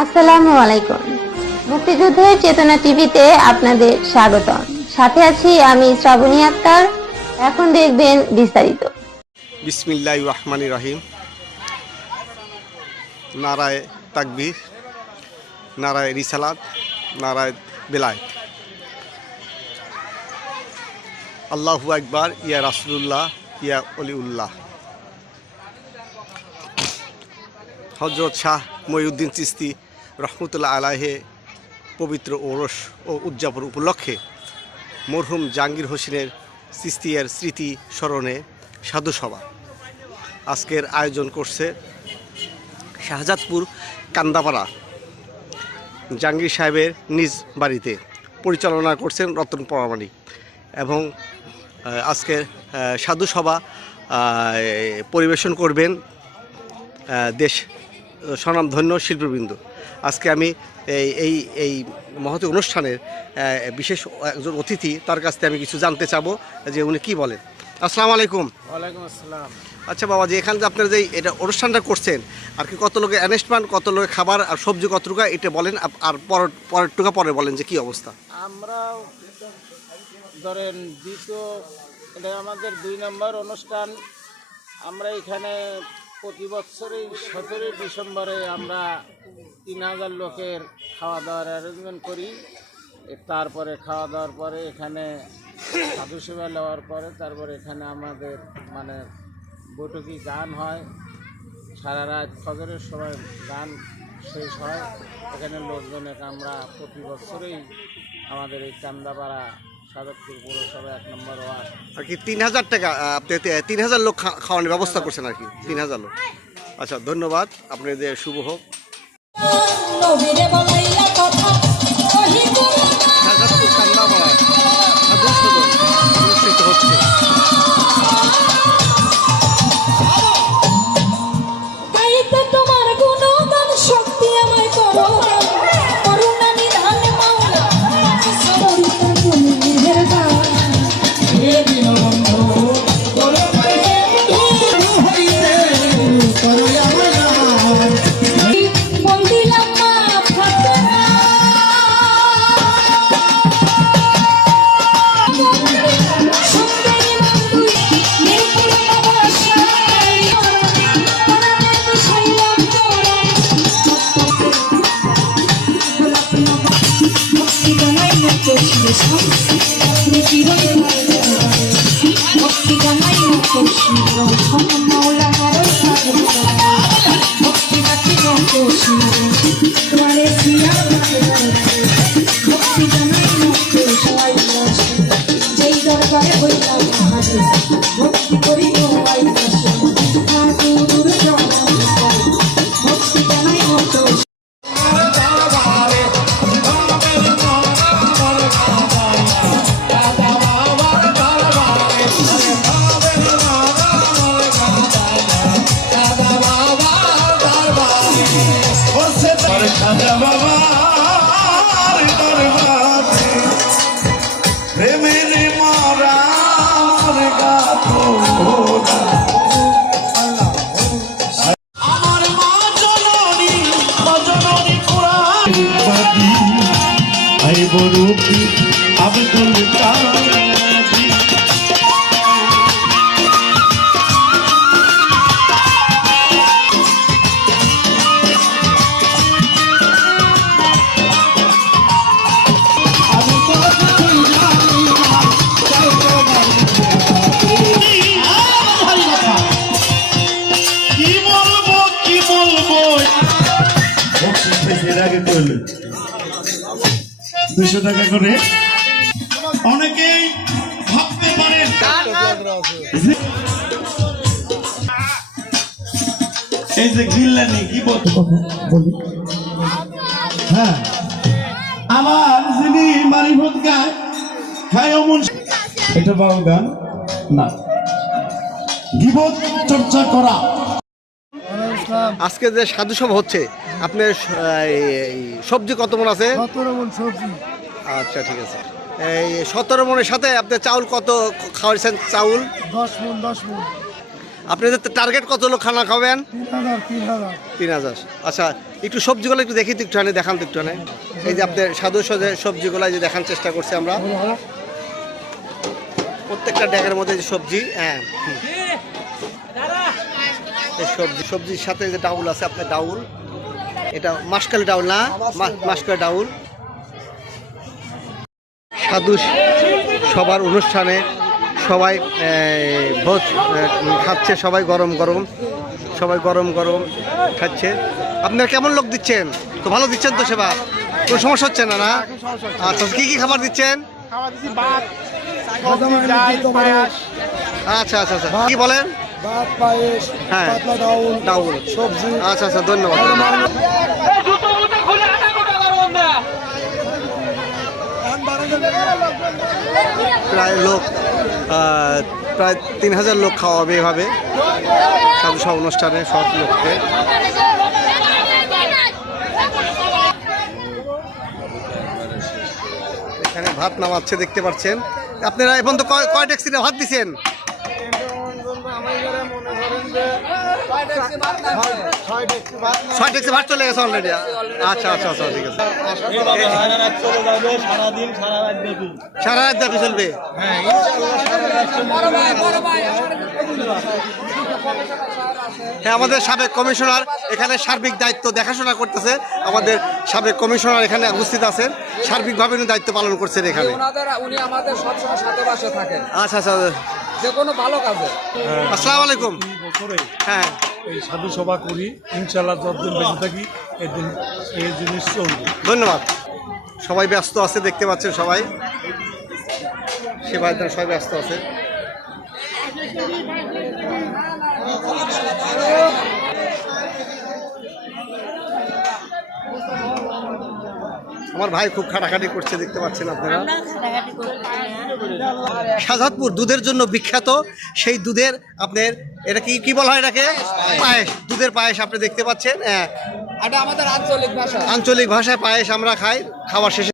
আসসালামু আলাইকুম। মুক্তিযুদ্ধের চেতনা টিভিতে আপনাদের স্বাগতম। সাথে আছি আমি শ্রাবণী আক্তার। এখন দেখবেন বিস্তারিত। বিসমিল্লাহির রহমানির রহিম। নারায়ে তাকবীর, নারায়ে রিসালাত, নারায়ে বেলায়েত। আল্লাহু আকবার, ইয়া রাসূলুল্লাহ, ইয়া অলিউল্লাহ। হযরত শাহ মঈনুদ্দিন চিশতি রহমতুল্লাহ আলাইহে পবিত্র ওরস ও উদযাপন উপলক্ষে মরহুম জাহাঙ্গীর হোসেনের চিশতিয়ার স্মৃতি স্মরণে সাধুসভা আজকের আয়োজন করছে শাহজাদপুর কান্দাপাড়া জাহাঙ্গীর সাহেবের নিজ বাড়িতে। পরিচালনা করছেন রতন পরামানিক এবং আজকের সাধুসভা পরিবেশন করবেন দেশ স্বনামধন্য শিল্পীবৃন্দ। আজকে আমি এই মহতী অনুষ্ঠানের বিশেষ একজন অতিথি, তার কাছ থেকে আমি কিছু জানতে চাবো যে উনি কি বলেন। আসসালামু আলাইকুম। ওয়ালাইকুম আসসালাম। আচ্ছা বাবা, যে এখানে যে আপনারা যে এটা অনুষ্ঠানটা করছেন আর কি, কত লোকের অ্যারেঞ্জমেন্ট, কত লোকের খাবার আর সবজি কত টাকা, এটা বলেন। আর পরের টুকা পরে বলেন যে কি অবস্থা। আমরা ধরেন এটা আমাদের 2 নম্বর অনুষ্ঠান। আমরা এখানে প্রতি বছরই 17 ডিসেম্বরে আমরা 3000 লোকের খাওয়া দাওয়ার অ্যারেঞ্জমেন্ট করি। তারপরে খাওয়া দাওয়ার পরে এখানে সাধুসেবা নেওয়ার পরে তারপরে এখানে আমাদের মানে বৈঠকি গান হয়। সারা রাত ফজরের সময় গান শেষ হয়। এখানে লোকজনের আমরা প্রতি বছরেই আমাদের এই কান্দাপাড়া সাদতপুর পৌরসভা 1 নম্বর ওয়ার্ড আর কি 3000 টাকা, আপনি 3000 লোক খাওয়ানোর ব্যবস্থা করছেন আর কি, 3000 লোক। আচ্ছা, ধন্যবাদ, আপনাদের শুভ হোক। শাহজাদপুর কান্দাপাড়া সাধুসভা অনুষ্ঠিত হচ্ছে। আগে করলে 200 টাকা করে। অনেকেই ভাবতে পারেন এই যে গিল্লানি কি বলি, হ্যাঁ আমার যিনি মারিফত গায় খায় অমন, এটা বাউল গান না, গীবত চর্চা করা। আজকে যে সাধুসভা হচ্ছে, আপনার সবজি কত মন আছে? 17 মণ সবজি। আচ্ছা, ঠিক আছে। এই 17 মনের সাথে আপনি চাউল কত খাওয়াইছেন? চাউল 10 মণ। আপনাদের টার্গেট কত লোক খানা খাবেন? 3000। 3000। আচ্ছা, একটু সবজিগুলো একটু দেখি তো একটুখানি, দেখান তো একটুখানি। এই যে আপনার সাধু সাজে সবজিগুলো যে দেখার চেষ্টা করছি আমরা, প্রত্যেকটা ড্যাগের মধ্যে যে সবজি, হ্যাঁ এই সবজির সাথে যে ডাউল আছে আপনার, ডাউল এটা মাসকালি ডাউল না, মাসকালি ডাউল। সাধু সবার অনুষ্ঠানে সবাই ভোজ খাচ্ছে, সবাই গরম গরম, সবাই গরম গরম খাচ্ছে। আপনারা কেমন লোক দিচ্ছেন? তো ভালো দিচ্ছেন তো সেবা, কোনো সমস্যা হচ্ছে না? না আচ্ছা, কি কি খাবার দিচ্ছেন? আচ্ছা আচ্ছা আচ্ছা, কি বলেন? হ্যাঁ ডাউল সবজি। আচ্ছা আচ্ছা, ধন্যবাদ। প্রায় লোক প্রায় 3000 লোক খাওয়াবে এভাবে সাধু সব অনুষ্ঠানে, সব লোককে। এখানে ভাত নামাচ্ছে দেখতে পাচ্ছেন আপনারা। এখন তো কয় ট্যাক্সিতে ভাত দিচ্ছেন? 6 ট্যাক্সি ভাত চলে গেছে অলরেডি। আচ্ছা আচ্ছা আচ্ছা, ঠিক আছে। সারা রাত ব্যাপী চলবে। হ্যাঁ, আমাদের সাবেক কমিশনার এখানে সার্বিক দায়িত্ব দেখাশোনা করতেছে। আমাদের সাবেক কমিশনার এখানে উপস্থিত আছেন, সার্বিকভাবে উনি দায়িত্ব পালন করছেন এখানে। উনি আমাদের সবসময় সাথে পাশে থাকেন আচ্ছা আচ্ছা, যে কোনো ভালো কাজে। আসসালামু আলাইকুম। বছরে হ্যাঁ, এই সাধু সভা করি, ইনশাল্লাহ যতদিন বেঁচে থাকি এদিন এই জিনিস চলবে। ধন্যবাদ। সবাই ব্যস্ত আছে দেখতে পাচ্ছেন, সবাই সেবায় সবাই ব্যস্ত আছে। আমার ভাই খুব খাটাখাটি করছে দেখতে পাচ্ছেন আপনারা। শাহজাদপুর দুধের জন্য বিখ্যাত, সেই দুধের আপনার এটা কি বলা হয় এটাকে? পায়েস, দুধের পায়েস আপনি দেখতে পাচ্ছেন। হ্যাঁ, এটা আমাদের আঞ্চলিক ভাষা, আঞ্চলিক ভাষায় পায়েস আমরা খাই। খাওয়ার শেষে